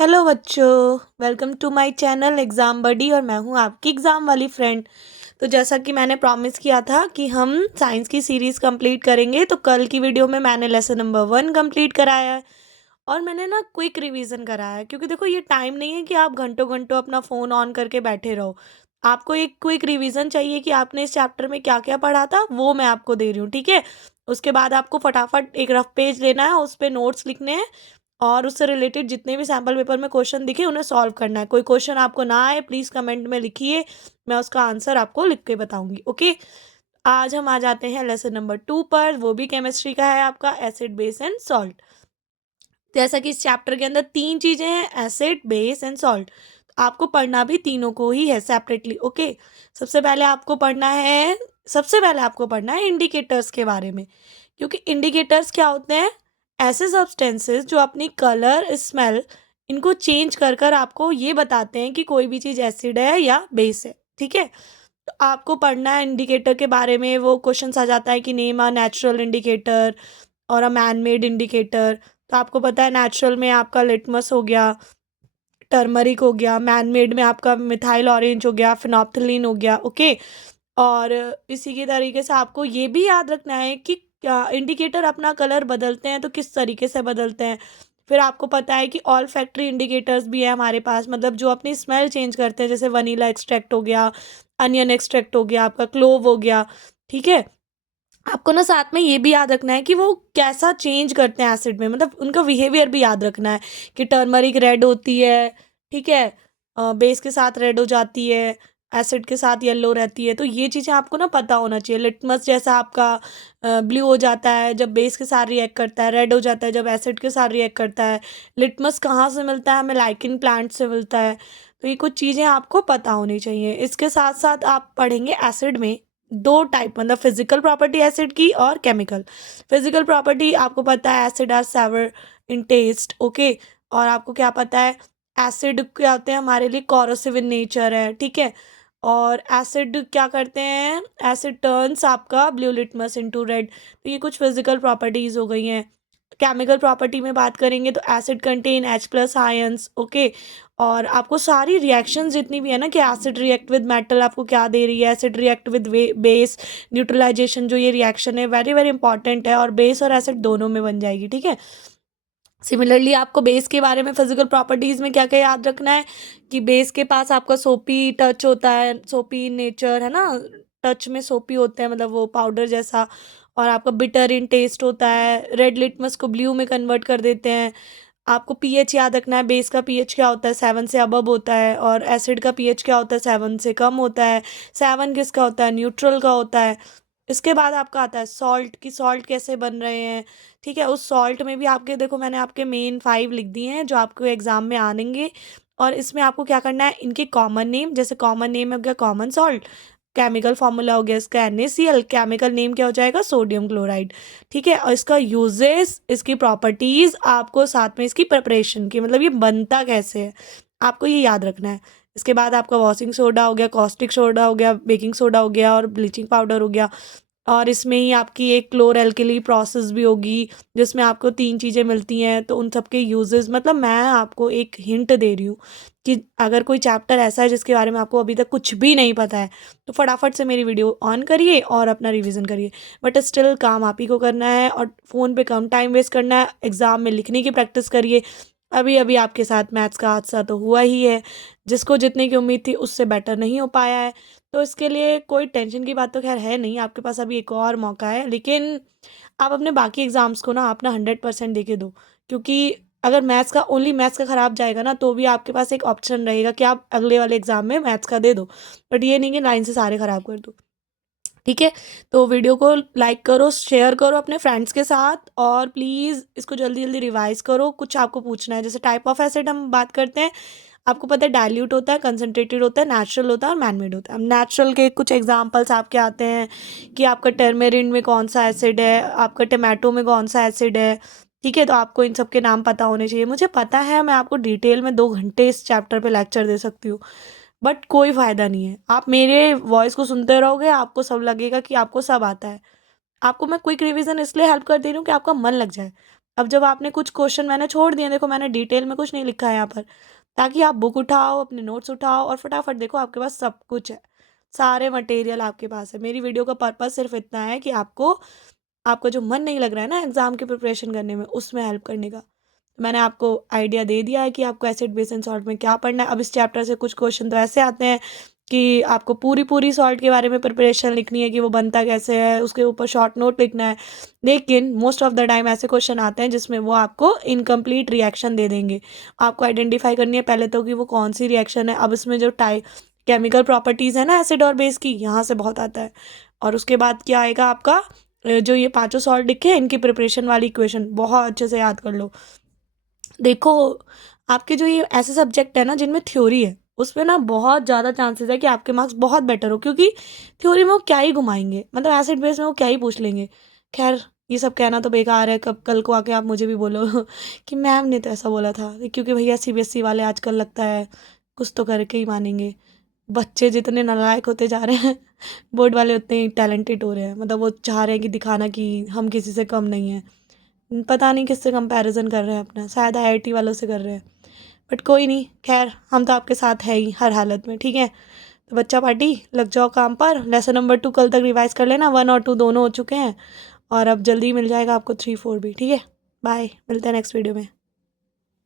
Hello बच्चों, welcome to my channel exam buddy और मैं हूँ आपकी एग्ज़ाम वाली फ्रेंड। तो जैसा कि मैंने प्रॉमिस किया था कि हम साइंस की सीरीज़ कंप्लीट करेंगे, तो कल की वीडियो में मैंने लेसन नंबर 1 कंप्लीट कराया है और मैंने ना क्विक रिवीजन कराया है, क्योंकि देखो ये टाइम नहीं है कि आप घंटों-घंटों अपना फ़ोन ऑन करके बैठे रहो। आपको एक क्विक रिवीजन चाहिए कि आपने इस चैप्टर में क्या-क्या पढ़ा था, वो मैं आपको दे रही हूँ, ठीक है? उसके बाद आपको फटाफट एक रफ पेज लेना है, उस पे नोट्स लिखने हैं और उससे रिलेटेड जितने भी सैम्पल पेपर में क्वेश्चन दिखे उन्हें सॉल्व करना है। कोई क्वेश्चन आपको ना आए प्लीज़ कमेंट में लिखिए, मैं उसका आंसर आपको लिख के बताऊँगी, ओके? आज हम आ जाते हैं लेसन नंबर 2 पर, वो भी केमिस्ट्री का है आपका एसिड, बेस एंड सॉल्ट। जैसा कि इस चैप्टर के अंदर 3 चीज़ें हैं, एसिड, बेस एंड सॉल्ट। आपको पढ़ना भी तीनों को ही है सेपरेटली, ओके? सबसे पहले आपको पढ़ना है इंडिकेटर्स के बारे में, क्योंकि इंडिकेटर्स क्या होते हैं? ऐसे सब्सटेंसेस जो अपनी कलर, स्मेल इनको चेंज कर कर आपको ये बताते हैं कि कोई भी चीज़ एसिड है या बेस है, ठीक है? तो आपको पढ़ना है इंडिकेटर के बारे में। वो क्वेश्चंस आ जाता है कि नेम अ नेचुरल इंडिकेटर और अ मैन मेड इंडिकेटर। तो आपको पता है नेचुरल में आपका लिटमस हो गया, टर्मरिक हो गया, मैन मेड में आपका मिथाइल ऑरेंज हो गया, फिनोप्थिलीन हो गया, ओके? और इसी के तरीके से आपको ये भी याद रखना है कि क्या इंडिकेटर अपना कलर बदलते हैं तो किस तरीके से बदलते हैं। फिर आपको पता है कि ऑल फैक्ट्री इंडिकेटर्स भी है हमारे पास, मतलब जो अपनी स्मेल चेंज करते हैं, जैसे वनीला एक्सट्रैक्ट हो गया, अनियन एक्सट्रैक्ट हो गया, आपका क्लोव हो गया, ठीक है? आपको ना साथ में ये भी याद रखना है कि वो कैसा चेंज करते हैं एसिड में, मतलब उनका बिहेवियर भी याद रखना है कि टर्मरिक रेड होती है, ठीक है? बेस के साथ रेड हो जाती है, एसिड के साथ येलो रहती है, तो ये चीज़ें आपको ना पता होना चाहिए। लिटमस जैसा आपका ब्लू हो जाता है जब बेस के साथ रिएक्ट करता है, रेड हो जाता है जब एसिड के साथ रिएक्ट करता है। लिटमस कहाँ से मिलता है? हमें लाइकेन प्लांट से मिलता है। तो ये कुछ चीज़ें आपको पता होनी चाहिए। इसके साथ साथ आप पढ़ेंगे एसिड में 2 टाइप, मतलब फिजिकल प्रॉपर्टी एसिड की और केमिकल। फिजिकल प्रॉपर्टी आपको पता है acid are sour in taste, okay? और आपको क्या पता है एसिड क्या होते हैं? हमारे लिए कॉरोसिव इन नेचर है, ठीक है? और एसिड क्या करते हैं? एसिड टर्न्स आपका ब्लू लिटमस इनटू रेड। तो ये कुछ फिजिकल प्रॉपर्टीज हो गई हैं। केमिकल प्रॉपर्टी में बात करेंगे तो acid contain H+ ions, okay? और आपको सारी रिएक्शंस जितनी भी है ना कि एसिड रिएक्ट विद मेटल आपको क्या दे रही है, acid react with base, neutralization, जो ये रिएक्शन है वेरी वेरी इंपॉर्टेंट है और बेस और एसिड दोनों में बन जाएगी, ठीक है? सिमिलरली आपको बेस के बारे में फिजिकल प्रॉपर्टीज में क्या क्या याद रखना है कि बेस के पास आपका सोपी टच होता है, सोपी नेचर है ना, टच में सोपी होते हैं, मतलब वो पाउडर जैसा। और आपका बिटर इन टेस्ट होता है, रेड लिटमस को ब्लू में कन्वर्ट कर देते हैं। आपको पीएच याद रखना है, बेस का पीएच क्या होता है? 7 से अबव होता है और एसिड का पीएच क्या होता है? 7 से कम होता है। 7 किसका होता है? न्यूट्रल का होता है। इसके बाद आपका आता है सॉल्ट, कि सॉल्ट कैसे बन रहे हैं, ठीक है? उस सॉल्ट में भी आपके देखो मैंने आपके मेन 5 लिख दिए हैं जो आपको एग्ज़ाम में आनेंगे। और इसमें आपको क्या करना है, इनके कॉमन नेम, जैसे कॉमन नेम हो गया कॉमन सॉल्ट, केमिकल फॉर्मूला हो गया इसका NaCl, केमिकल नेम क्या हो जाएगा? सोडियम क्लोराइड, ठीक है? और इसका यूजेस, इसकी प्रॉपर्टीज़, आपको साथ में इसकी प्रिपरेशन की, मतलब ये बनता कैसे है, आपको ये याद रखना है। इसके बाद आपका वॉशिंग सोडा हो गया, कॉस्टिक सोडा हो गया, बेकिंग सोडा हो गया और ब्लीचिंग पाउडर हो गया। और इसमें ही आपकी एक क्लोरएल्कली प्रोसेस भी होगी जिसमें आपको 3 चीज़ें मिलती हैं, तो उन सब के यूजेस, मतलब मैं आपको एक हिंट दे रही हूँ कि अगर कोई चैप्टर ऐसा है जिसके बारे में आपको अभी तक कुछ भी नहीं पता है, तो फटाफट से मेरी वीडियो ऑन करिए और अपना रिवीजन करिए। बट स्टिल काम आप ही को करना है और फ़ोन पे कम टाइम वेस्ट करना है, एग्ज़ाम में लिखने की प्रैक्टिस करिए। अभी अभी आपके साथ मैथ्स का हादसा तो हुआ ही है, जिसको जितने की उम्मीद थी उससे बेटर नहीं हो पाया है। तो इसके लिए कोई टेंशन की बात तो ख़ैर है नहीं, आपके पास अभी एक और मौका है। लेकिन आप अपने बाकी एग्ज़ाम्स को ना अपना 100% दे के दो, क्योंकि अगर मैथ्स का, ओनली मैथ्स का ख़राब जाएगा ना, तो भी आपके पास एक ऑप्शन रहेगा कि आप अगले वाले एग्ज़ाम में मैथ्स का दे दो। बट ये नहीं कि लाइन से सारे ख़राब कर दो, ठीक है? तो वीडियो को लाइक करो, शेयर करो अपने फ्रेंड्स के साथ और प्लीज़ इसको जल्दी-जल्दी रिवाइज़ करो। कुछ आपको पूछना है, जैसे टाइप ऑफ एसिड हम बात करते हैं, आपको पता है डाइल्यूट होता है, कंसंट्रेटेड होता है, नेचुरल होता है और मैन मेड होता है। अब नेचुरल के कुछ एग्जांपल्स आपके आते हैं कि आपका टर्मेरिन में कौन-सा एसिड है, आपका टोमेटो में कौन-सा एसिड है, ठीक है? तो आपको इन सब के नाम पता होने चाहिए। मुझे पता है मैं आपको डिटेल में 2 घंटे इस चैप्टर पे लेक्चर दे सकती हूँ, बट कोई फ़ायदा नहीं है। आप मेरे वॉइस को सुनते रहोगे, आपको सब लगेगा कि आपको सब आता है। आपको मैं क्विक रिवीजन इसलिए हेल्प कर दे रही हूँ कि आपका मन लग जाए। अब जब आपने कुछ क्वेश्चन मैंने छोड़ दिए, देखो मैंने डिटेल में कुछ नहीं लिखा है यहाँ पर, ताकि आप बुक उठाओ, अपने नोट्स उठाओ और फटाफट देखो आपके पास सब कुछ है, सारे मटेरियल आपके पास है। मेरी वीडियो का पर्पस सिर्फ इतना है कि आपको जो मन नहीं लग रहा है ना एग्जाम की प्रिपरेशन करने में, उसमें हेल्प करने का। मैंने आपको आइडिया दे दिया है कि आपको एसिड बेस एंड सॉल्ट में क्या पढ़ना है। अब इस चैप्टर से कुछ क्वेश्चन तो ऐसे आते हैं कि आपको पूरी पूरी सॉल्ट के बारे में प्रिपरेशन लिखनी है कि वो बनता कैसे है, उसके ऊपर शॉर्ट नोट लिखना है। लेकिन मोस्ट ऑफ द टाइम ऐसे क्वेश्चन आते हैं जिसमें वो आपको इनकम्प्लीट रिएक्शन दे देंगे। आपको आइडेंटिफाई करनी है पहले तो कि वो कौन सी रिएक्शन है। अब इसमें जो केमिकल प्रॉपर्टीज़ है ना एसिड और बेस की, यहाँ से बहुत आता है। और उसके बाद क्या आएगा आपका, जो ये पांचों सॉल्ट लिखे हैं इनकी प्रिपरेशन वाली इक्वेशन बहुत अच्छे से याद कर लो। देखो आपके जो ये ऐसे सब्जेक्ट है ना जिनमें थ्योरी है, उसमें ना बहुत ज़्यादा चांसेस है कि आपके मार्क्स बहुत बेटर हो, क्योंकि थ्योरी में वो क्या ही घुमाएंगे, मतलब एसिड बेस में वो क्या ही पूछ लेंगे। खैर ये सब कहना तो बेकार है, कब कल को आके आप मुझे भी बोलो कि मैम ने तो ऐसा बोला था, क्योंकि भैया सीबीएसई वाले आजकल लगता है कुछ तो करके ही मानेंगे। बच्चे जितने नालायक होते जा रहे हैं बोर्ड वाले उतने ही टैलेंटेड हो रहे हैं, मतलब वो चाह रहे हैं कि दिखाना कि हम किसी से कम नहीं हैं। पता नहीं किससे कंपैरिजन कर रहे हैं अपना, शायद आईआईटी वालों से कर रहे हैं। बट कोई नहीं, खैर हम तो आपके साथ है ही हर हालत में, ठीक है। तो बच्चा पार्टी लग जाओ काम पर। लेसन नंबर 2 कल तक रिवाइज कर लेना, 1 और 2 दोनों हो चुके हैं, और अब जल्दी मिल जाएगा आपको 3 4 भी, ठीक है। बाय, मिलते हैं नेक्स्ट वीडियो में।